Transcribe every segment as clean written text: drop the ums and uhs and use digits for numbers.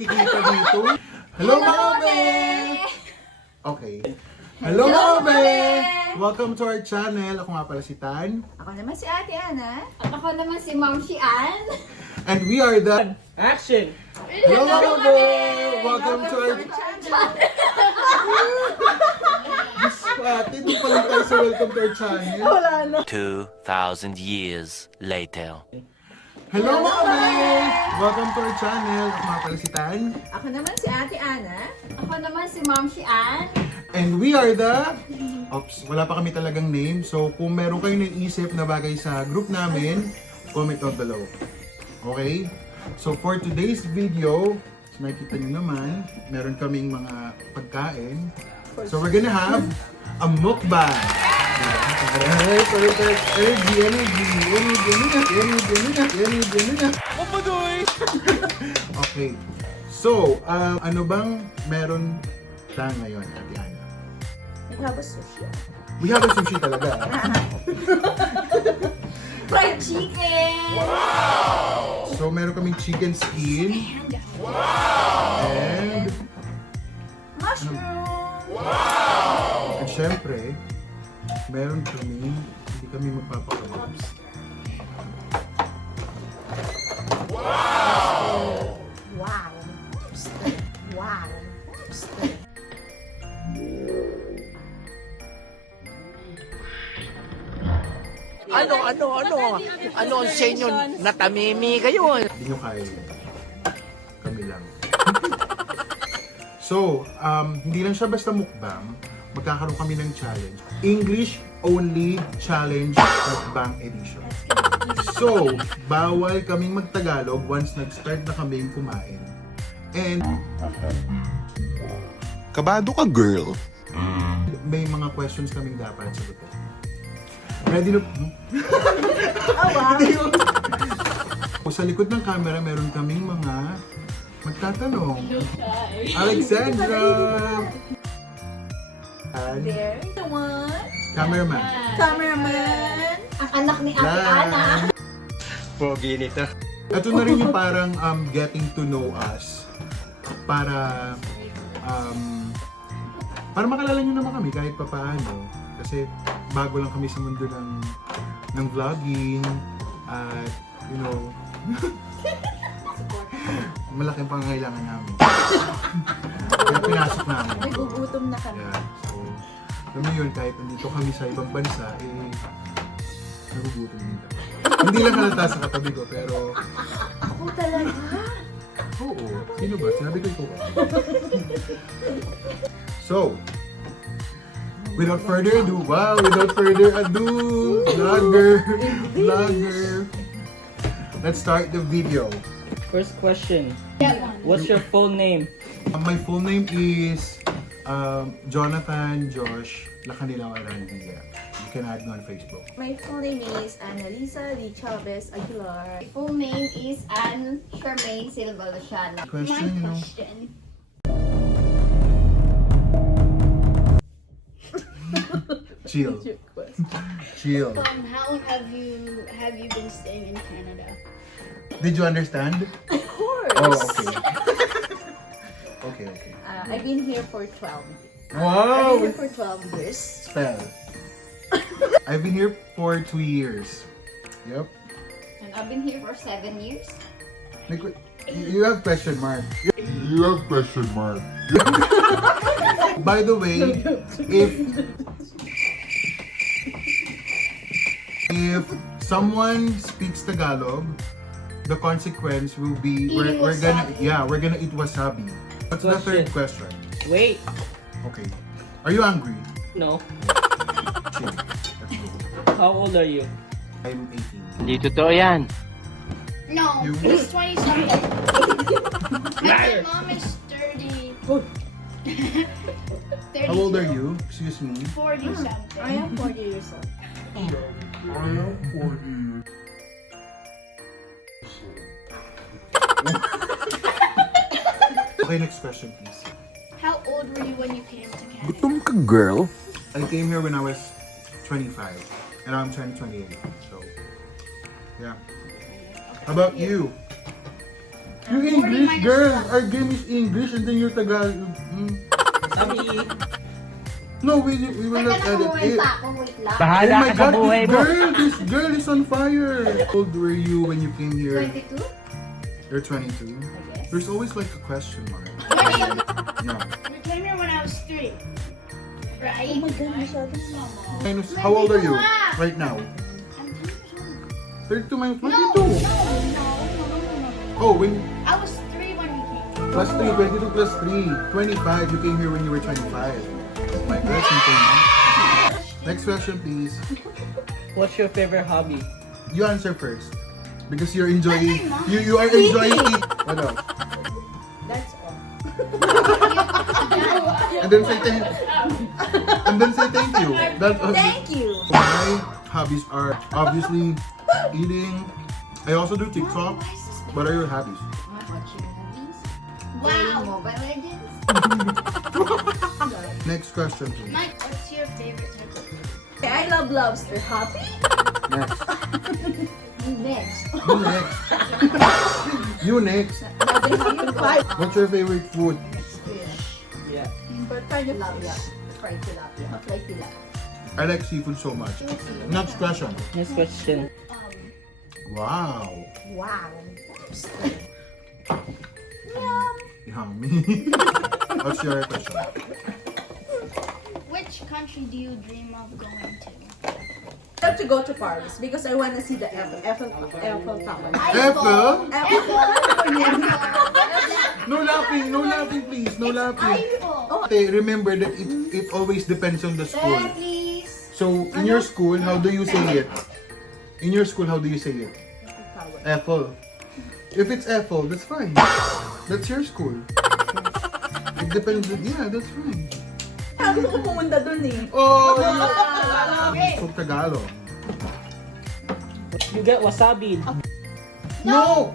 nakikita dito. Hello mga be! Okay. Hello mga be! Welcome to our channel. Ako nga pala si Tan. Ako naman si Ate Ana. At ako naman si Ma'am Shian. And we are the... Action! Hello mga be! Welcome to our... Ate, doon pala tayo sa welcome to our channel. Wala na. 2,000 years later. Hello mga be! Welcome to our channel. Ako nga pala si Tan. Ako naman si Ate Ana. Ako naman si Ma'am Shian. And we are the... Oops, wala pa kami talagang name. So kung meron kayong naisip na bagay sa group namin, comment down below. Okay? So for today's video, nakikita nyo naman, meron kaming mga pagkain. So we're gonna have a mukbang. Energy. Okay. So, ano bang meron tayo ngayon, Ate Ana? We have a sushi. We have a sushi talaga. Fried chicken! So, meron kaming chicken skin. And... Mushroom! At syempre, meron kami, hindi kami magpapakabos. Wow! Wow! Ano ang sa inyo? Natamimi kayo. Hindi nyo kaya yun. Kami lang. So, hindi lang siya basta mukbang. Magkakaroon kami ng challenge. English only challenge mukbang edition. So, bawal kaming magtagalog once nag-start na kaming kumain. And Kabado ka, girl. may mga questions kaming dapat sagutin. Ready na? Sa likod ng camera, meron kaming mga magtatanong. Alexandra! And There, the one. cameraman. Cameraman. Ang anak ni Ate Ana. Pogi nito. Ito na rin yung parang getting to know us. Para makalala nyo naman kami kahit papaano. Kasi bago lang kami sa mundo ng vlogging. At, you know, malaking pangangailangan namin. Kaya pinasok namin. Nagugutom na kami. Yeah, so, alam mo yun, kahit nandito kami sa ibang bansa, nagugutom din kami. Hindi lang halata sa katabi ko, pero... Ako talaga? Oo. Sino ba? Sinabi ko ito. So, without further ado, vlogger. Let's start the video. First question. What's your full name? My full name is Jonathan Josh Lacanilaw Arandia. You can add me on Facebook. My full name is Annalisa Di Chavez Aguilar. My full name is Ann Charmaine Silva Luciano. Question, you know. Chill. Chill. How long have you been staying in Canada? Did you understand? Of course. Oh, okay. Okay. I've been here for 12. Wow! I've been here for 12 years. Spell. I've been here for 2 years. Yep. And I've been here for 7 years. You have question mark. By the way, if someone speaks Tagalog, the consequence will be we're gonna eat wasabi. What's the third question? Wait. Okay. Are you hungry? No. Chill. Let's go. How old are you? I'm 18. Hindi totoo yan. No, You- he's 20 something. My Liar. mom is 30. 32. How old are you? Excuse me. 40 something. I am 40 years old. Okay, next question please. How old were you when you came to Canada? Gutom ka, girl. I came here when I was 25 and I'm turning 28. So, yeah. How about you? You English, girl. Our game is English and then you're Tagalog. Sabi, No, we will not edit it. Pumunta ako, wait lang. Oh bahala my ka sa God, buhay mo. this girl is on fire. How old were you when you came here? 22? You're 22. Yes. There's always like a question mark. No. You came here when I was 3. Right? Oh my God, masyado. Minus, how old are you right now? I'm 10 years old. 32 minus 22. No. Oh, when I was 3 when we came. plus 3, 22 plus 3, 25. You came here when you were 25. My God, something. Next question, please. what's your favorite hobby? You answer first. Because you're enjoying, you are enjoying it. What else? That's all. And then say thank And then say thank you. Thank you. My hobbies are obviously eating. I also do TikTok. What are your hobbies? Watching movies. Wow. Playing Mobile Legends. Next question, please. Mike, what's your favorite type of food? I love lobster. Happy? Next. Next. You next. You next. Nothing happened to fight. What's your favorite food? Fish. Yeah. But kind of Tilapia. Fried tilapia. Fried tilapia. I like seafood so much. Next question. Next question. Wow. Wow. Yummy. What's your question? Which country do you dream of going to? I have to go to Paris because I want to see the Efel Tower. Efel? Efel. No laughing please, no laughing. Okay, remember that it always depends on the school. Please. So, in your school, how do you say it? In your school, how do you say it? Efel. If it's Efel, that's fine. That's your school. It depends, yeah, that's fine. Sabi ko pumunta dun eh. Oh, so Tagalog. You get wasabi. No!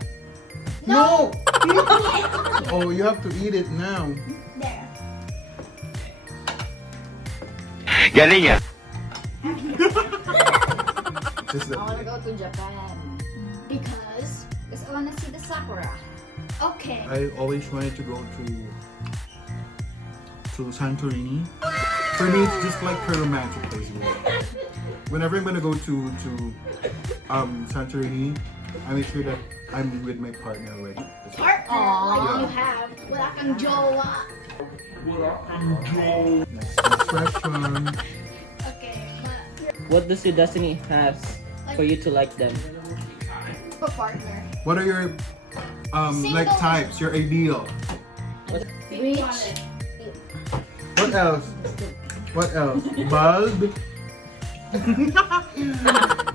No! Oh, you have to eat it now. There. Galing yan. Just I that. wanna go to Japan. Because? Because I wanna see the sakura. Okay. I always wanted to go to Santorini. For me, it's just like a romantic place. Whenever I'm gonna go to Santorini, I make sure that I'm with my partner already. That's it. Partner, like Yeah. you have. Wala kang jowa. Next question. Okay, but What does your destiny has for you to like them? For partner. What are your like types? Your ideal? Rich. What else? What else? Bald?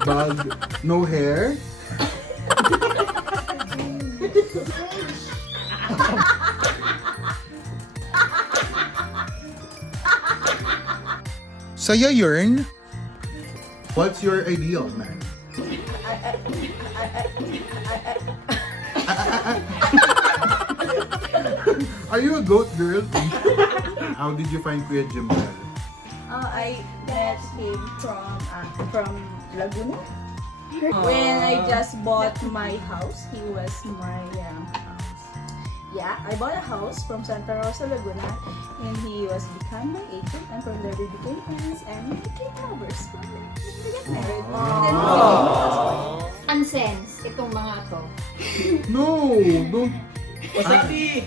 Bald? No hair? Saya yun? What's your ideal, man? Are you a goat girl? How did you find Kuya Jimbal? I met him from Laguna. When I just bought my house, he was my house. Yeah, I bought a house from Santa Rosa, Laguna, and he was become my agent, and from there we became friends, and we became lovers. From there, we got married. Then we became Nonsense. Itong mga to. No! Don't! Wasabi!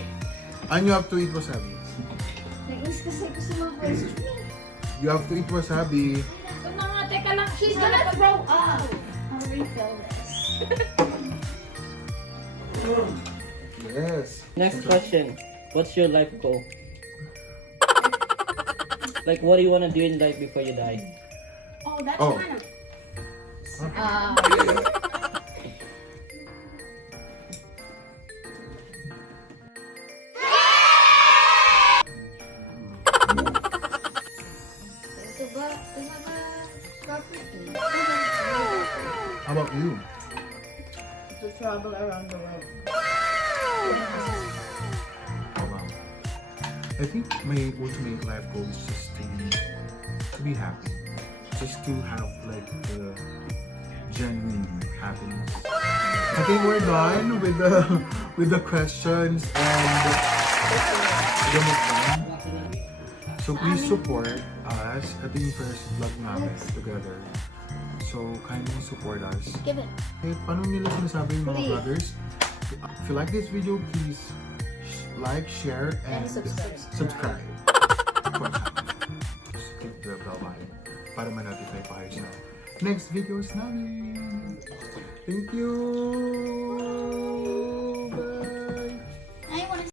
And you have to eat wasabi. Nag-iis kasi ko sa mga friends. You have to eat wasabi. Ito na nga, teka lang. she's gonna throw up. I'll refill this. Yes. Next question. What's your life goal? Like, what do you want to do in life before you die? Oh, that's Oh. kind of. Ito ba property? How about you? to travel around the world. Oh, wow. I think my ultimate life goal is just to be happy. Just to have like the genuine happiness. I think we're done with the questions and the mukbang. So please support us. Ito yung first vlog namin together. So kindly support us. Give it. Eh, paano nila sinasabi yung mga Please. brothers? If you like this video, please like, share, and subscribe. Just click the bell button para ma-notify pa kayo sa next videos namin. Thank you!